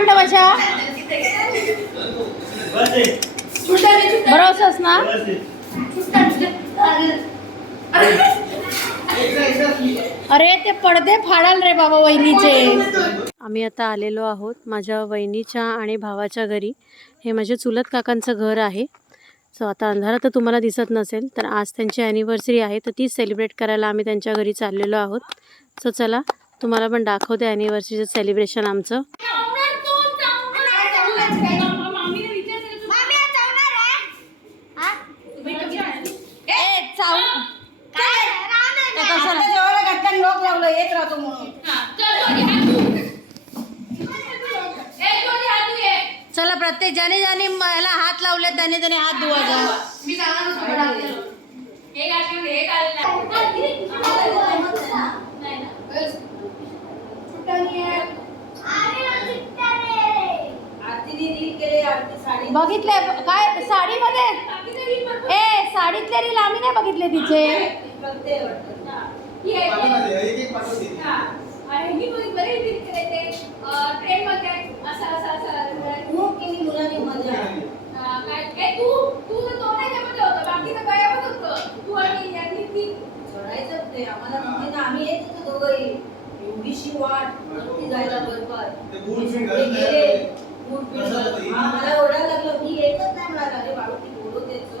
म्हणता भाषा बरोबरच ना. अरे ते पडदे फाडाल रे बाबा वहिनीचे. आम्ही आता आलेलो आहोत माझ्या वहिनीच्या आणि भावाच्या घरी. हे माझे चुलत काकांचं घर आहे. सो आता अंधारात तर तुम्हाला दिसत नसेल, तर आज त्यांची ॲनिव्हर्सरी आहे, तर ती सेलिब्रेट करायला आम्ही त्यांच्या घरी चाललेलो आहोत. सो चला तुम्हाला पण दाखवते ॲनिव्हर्सरीचं सेलिब्रेशन आमचं. चला प्रत्येक ज्याने ज्याने मला हात लावले त्याने त्याने हात धुवायचा. बघितले काय साडीमध्ये? साडीतले रील आम्ही नाही बघितले तिचे. एवढीशी वाट जायला बरोबर मला ओरडायला लागलं. मी येतच नाही म्हणाला. अरे बाळू ती बोलत यायचं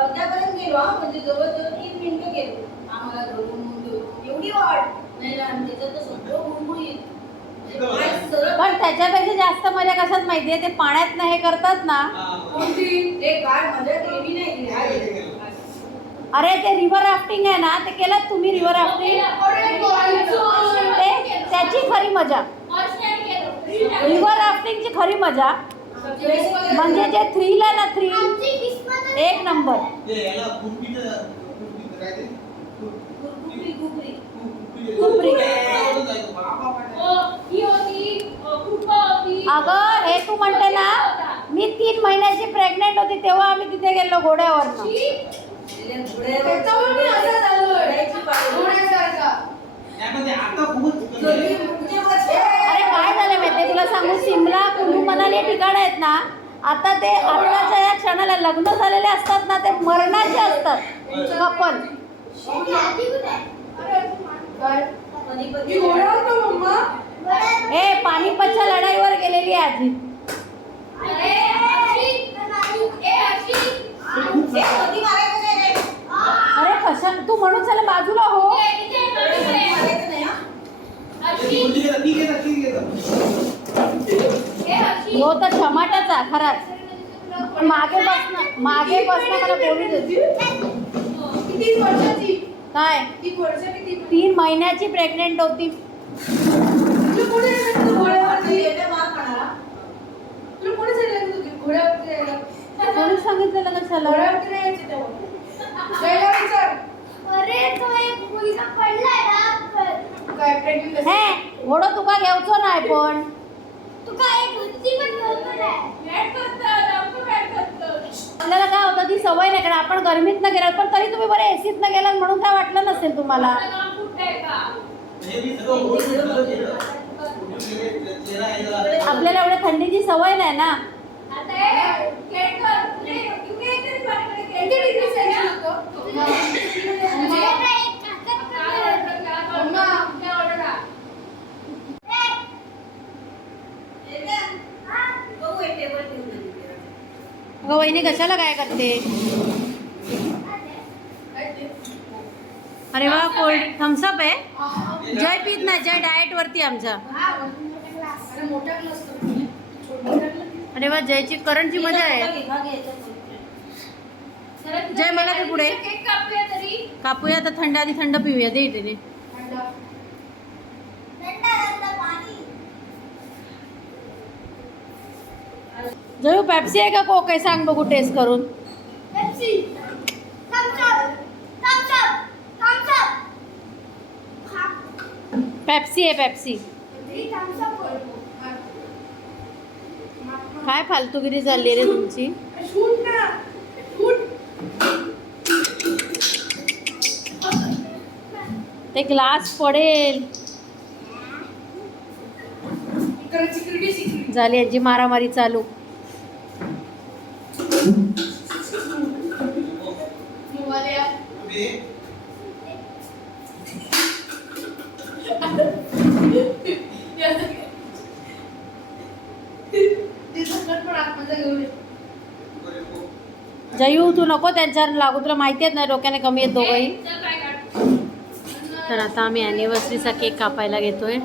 अर्ध्यापर्यंत गेलो. म्हणजे जवळजवळ 3 मिनिटं गेलो. आम्हाला धरून एवढी वाट नाही. त्याच्यात सगळं गुळगुळीत. पण त्याच्यापेक्षा जास्त मजा कशात माहितीये? ते पाण्यात ना हे करतात ना. कोणती ते काय मजा केली नाही. अरे ते रिव्हर राफ्टिंग आहे ना, ते केलं तुम्ही रिव्हर राफ्टिंग? ते त्याची खरी मजा. रिव्हर राफ्टिंगची खरी मजा म्हणजे जे थ्रिल आहे ना, थ्रिल एक नंबर. अगं हे तू म्हणते ना, मी 3 महिन्याची प्रेग्नेंट होती तेव्हा आम्ही तिथे गेलो घोड्यावर. अरे काय झालं माहिती तुला सांगू, सिमला कुलू मनाली ठिकाण आहेत ना, आता ते आत्ताच्या या क्षणाला लग्न झालेले असतात ना, ते मरणाचे असतात कपल. पानिपतच्या लढाईवर गेलेली आजी. अरे कशा तू म्हणून चला बाजूला हो. हो तर टमाटाचा खराच. मागे बसणं मला बोलू देते. काय 3 महिन्याची प्रेग्नेंट होती. कोणी सांगितलेलं कशाला? घोडं तुका घेऊचो नाही, पण आपल्याला काय होतं ती सवय नाही. कारण आपण गरमीत न गेलात, पण तरी तुम्ही बरे एसीत न गेलात म्हणून काय वाटलं नसेल तुम्हाला. आपल्याला एवढ्या थंडीची सवय नाही ना. वहिनी कशाला काय करते? अरे वा, कोल्ड थम्सअप आहे. जय पीत ना, जय डाएट वरती आमच्या. अरे वा, जयची करंटची मजा आहे. जय मला ते पुढे कापूया तर थंड आधी थंड पिऊया. दे इथे जयू पेप्सी आहे का कोक आहे सांग बघू टेस्ट करून. पेप्सी आहे पेप्सी. काय फालतूगिरी चालली रे तुमची. ते ग्लास पडेल. झाली यांची मारामारी चालू. जयू तू नको त्यांच्यावर लागू, तुला माहिती आहे ना डोक्याने कमी आहेत दोघंही. तर आता आम्ही ॲनिव्हर्सरीचा केक कापायला घेतोय.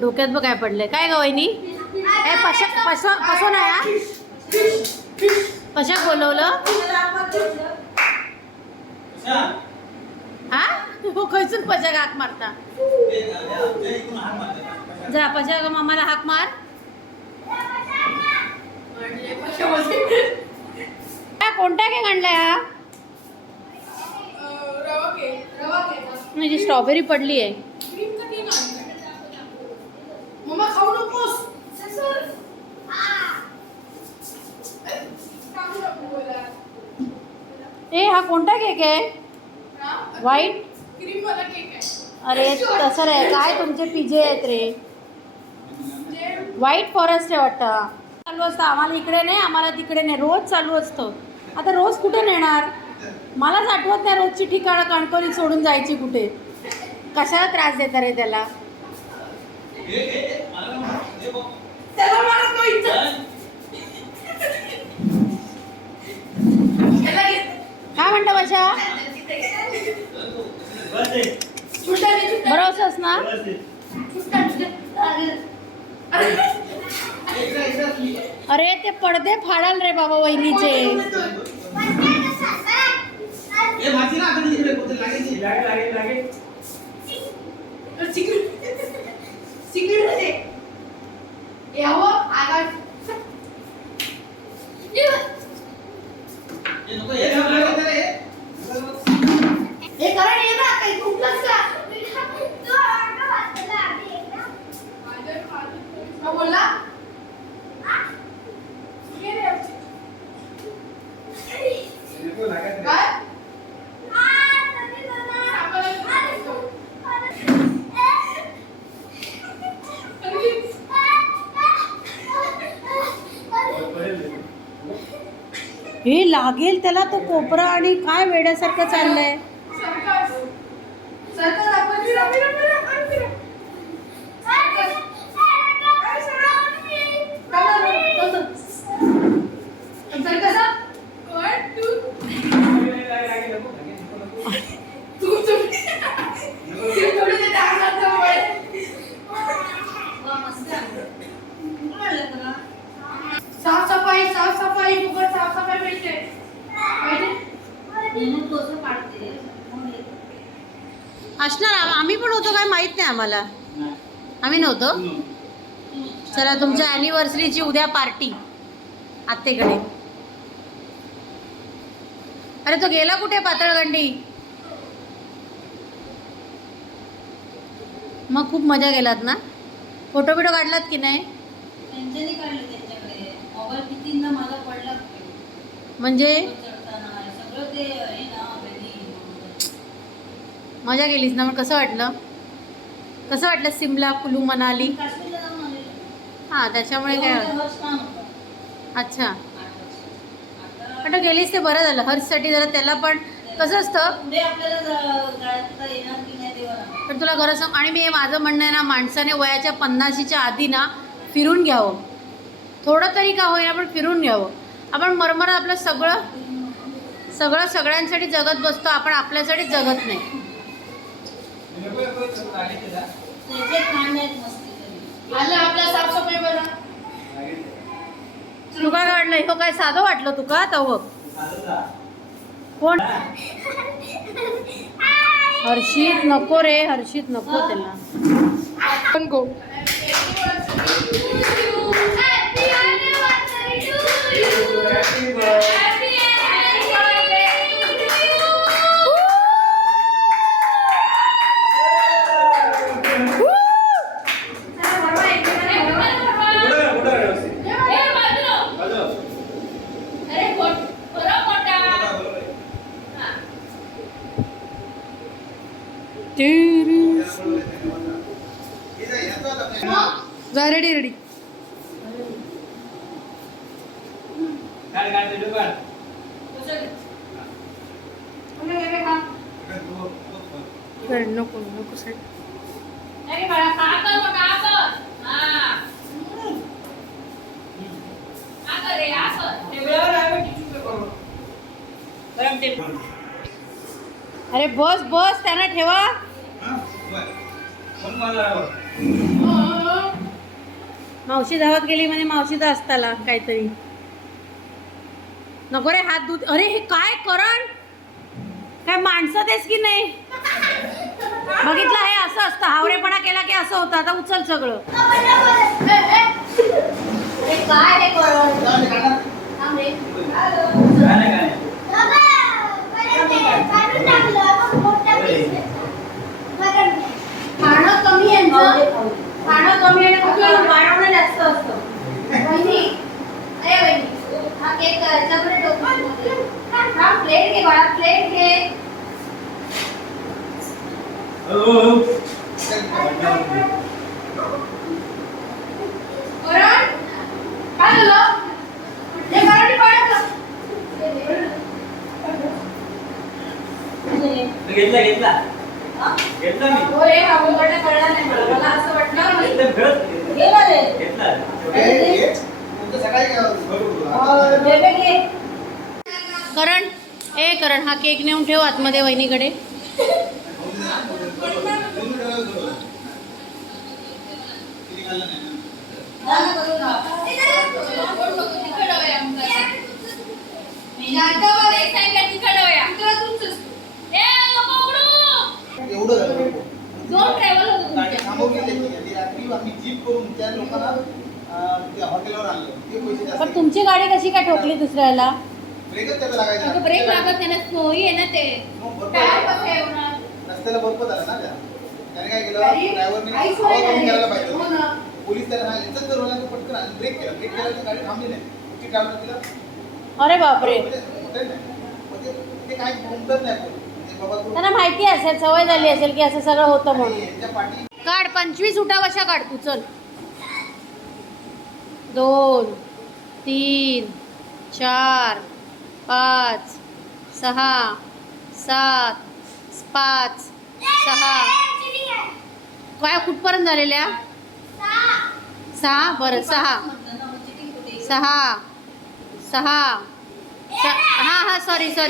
डोक्यात बघ काय पडलंय. काय ग वहिनी? ए पशो नाही कशाक बोलवलं हा? खैसून पशाक हाक मारता? जा पशाक मामाला हाक मार. कोणता केक आणलाय हा? म्हणजे स्ट्रॉबेरी पडली आहे. ए हा कोणता केक आहे? व्हाईट क्रीम वाला केक आहे. अरे तसं रे काय तुमचे पिझे आहेत रे. व्हाईट फॉरेस्ट आहे वाटतं. चालू असतं आम्हाला इकडे नाही, आम्हाला तिकडे नाही, रोज चालू असतं. आता रोज कुठे नेणार? मलाच आठवत नाही रोजची ठिकाणं कणकवली सोडून जायची कुठे. कशाला त्रास देता रे त्याला? काय म्हणता भाषा? बरोबरच ना. अरे ते पडदे फाडाल रे बाबा वहिनीचे. हे लागेल त्याला तो कोपरा आणि काय वेड्यासारखं चाललंय. साफसफाई फुकट साफसफाई मिळते. असणार आम्ही पण होतो काय माहित नाही आम्हाला. आम्ही नव्हतो. चला तुमच्या ॲनिव्हर्सरीची उद्या पार्टी आत्तेकडे. अरे तो गेला कुठे पातळगंडी? मग खूप मजा गेलात ना? फोटो बिटो काढलात की नाही? त्यांच्यानी काढले त्यांच्याकडे मोबाईल कितींदा माझा पडला म्हणजे सगळं ते आहे ना. मजा केलीस ना. मग कसं वाटलं? कसं वाटलं सिमला कुलू मनाली? काश्मीरला जाऊन आले. हां त्याच्यामुळे काय. अच्छा पण गेलीस ते बरं झालं. हर्षसाठी जरा त्याला पण कसं असतं पुढे आपल्याला जाता येणार की नाही तेव्हा. पण तुला खरं सांग आणि मी माझं म्हणणं आहे ना माणसाने वयाच्या 50च्या आधी ना फिरून घ्यावं. थोडं तरी का होईना पण फिरून घ्यावं. आपण मरमर आपलं सगळ्यांसाठी जगत बसतो. आपण आपल्यासाठी जगत नाही. आपल्या साफसफाई बरं. तू काय वाटलं? हे काय साधं वाटलं तुका? तव कोण? हर्षित नको रे. हर्षित नको त्याला. पण गो तेरी जा रेडी रेडी नको नको साईड अरे बाळा का कर मग का कर हा का कर रे असं टेबलावर आहे टिश्यू पेपर गरम टेबल. अरे बस बस त्यांना ठेवा. मावशी धावत गेली म्हणे मावशीचा असताला काहीतरी. नको रे हात दूध. अरे हे काय करण काय माणसं तेच की नाही. बघितलं हे असं असतं. हावरेपणा केला की असं होतं. आता उचल सगळं. अरे काय हे कर थांब रे खाणं कमी यांचं खाणं कमी आणि फक्त वाढवणं जास्त असतं. वहिनी अरे वहिनी हा केक याच्याकडे टोकून हा प्लेट घे बाळा प्लेट घे. करण काय झालं हे करायला पाहिजे घेतला घेतला हा घेतला मी हो रे हा उलटा कळला नाही मला असं वाटलं मी एकदम खेळत गेला रे घेतला बेबे घे. करण ए करण हा केक नेऊन ठेव आतमध्ये वहिनीकडे. दोन ट्रॅव्हल होतो आम्ही जीप करून त्या लोकांना हॉटेलवर आणलं ते पैसे जास्त पण तुमची गाडी कशी काय ठोकली दुसऱ्याला. ब्रेकच त्याचा लागायचा ब्रेक लागत त्याला स्नोई आहे ना ते मग बर्फ टायर कसं येणार रस्त्याला बर्फ झाला ना त्याने काय केलं गाडी ड्रायव्हरने आईस हवा व्हायला कमी करायला लागली. पाहिजे हो होती. ना. पोलीस त्याला सांगितलं तर रोला पटकन आणि ब्रेक केला तर गाडी थांबली नाही पुढची ड्रायव्हर तिला अरे बापरे. होते नाही मग ते काय घुमतच नाही कोण. म्हणजे बाबा तू त्यांना माहिती असेल सवय झाली असेल की असं सगळं होतं म्हणून. यांच्या पाठी काढ 25 उठावशा काढ तू. चल 2 3 4 5 6 7 5 6 काय कुठपर्यंत झालेल्या 6 बरं 6 6 6 हां हां सॉरी 7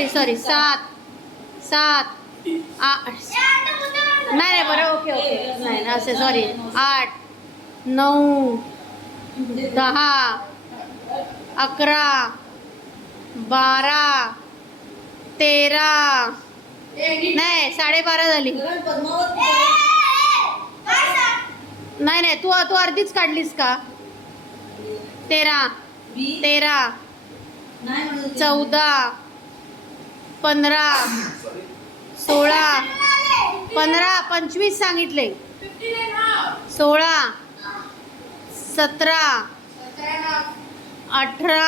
नाही बरं ओके नाही असे सॉरी 8 9 10 11 12 13 नाही 12:30 झाली. नाही तू अर्धीच काढलीस का. 13 14 15 16 15 25 सांगितले. 16 17 18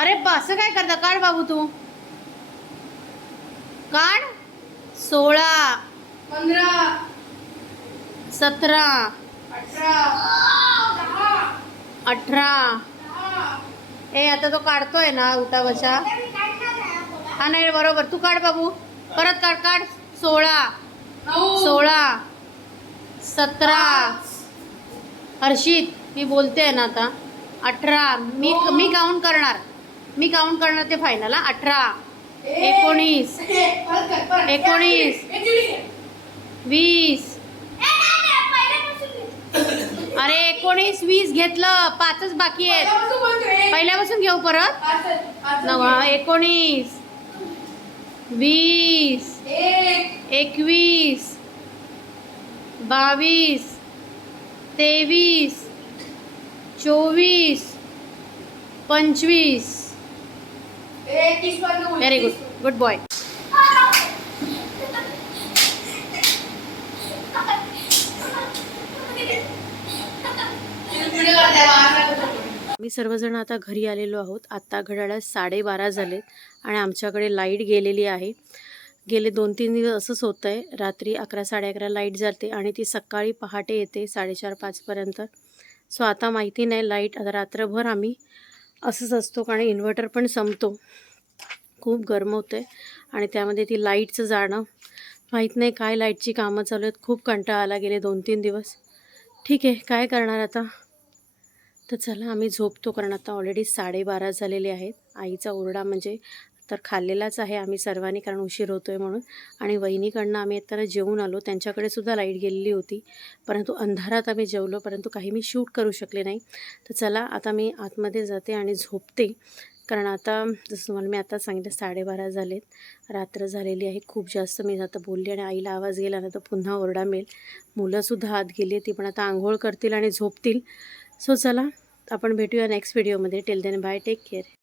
अरे असं काय करता. काढ बाबू तू काढ. 16 17 18 ए आता तो काढतोय ना उठा बशा. हा नाही बरोबर तू काढ बाबू परत काढ. 16 17 हर्षित मी बोलते आहे ना आता. 18 मी काउंट करणार ते फायनल. 18 19 20 अरे 19 20 घेतलं 5च बाकी आहेत. पहिल्यापासून घेऊ परत. 19 20 21 22 23 24 25 व्हेरी गुड बॉय. मी सर्वजण आता घरी आलेलो आहोत. आत्ता घड्याळात 12:30 झालेत आणि आमच्याकडे लाईट गेलेली आहे. गेले 2-3 दिवस असंच होतं आहे. रात्री 11-11:30 लाईट जाते आणि ती सकाळी पहाटे येते 4:30-5पर्यंत. सो आता माहिती नाही लाईट आता रात्रभर आम्ही असंच असतो कारण इन्व्हर्टर पण संपतो. खूप गरम होतं आहे आणि त्यामध्ये ती लाईटचं जाणं माहीत नाही काय लाईटची कामं चालू आहेत. खूप कंटाळा आला गेले 2-3 दिवस. ठीक आहे काय करणार आता. तर चला आम्ही झोपतो कारण आता ऑलरेडी 12:30 झालेले आहेत. आईचा ओरडा म्हणजे तर खाल्लेलाच आहे आम्ही सर्वांनी कारण उशीर होतो आहे म्हणून. आणि वहिनीकडनं आम्ही आता जेवून आलो. त्यांच्याकडे सुद्धा लाईट गेलेली होती परंतु अंधारात आम्ही जेवलो परंतु काही मी शूट करू शकले नाही. तर चला आता मी आतमध्ये जाते आणि झोपते कारण आता जसं तुम्हाला मी आता सांगितलं 12:30 झालेत. रात्र झालेली आहे खूप जास्त. मी आता बोलली आणि आईला आवाज गेला ना तर पुन्हा ओरडा मिळेल. मुलंसुद्धा आत गेली ती पण आता आंघोळ करतील आणि झोपतील. सो चला आपण भेटूया नेक्स्ट व्हिडिओमध्ये. Till then bye take care.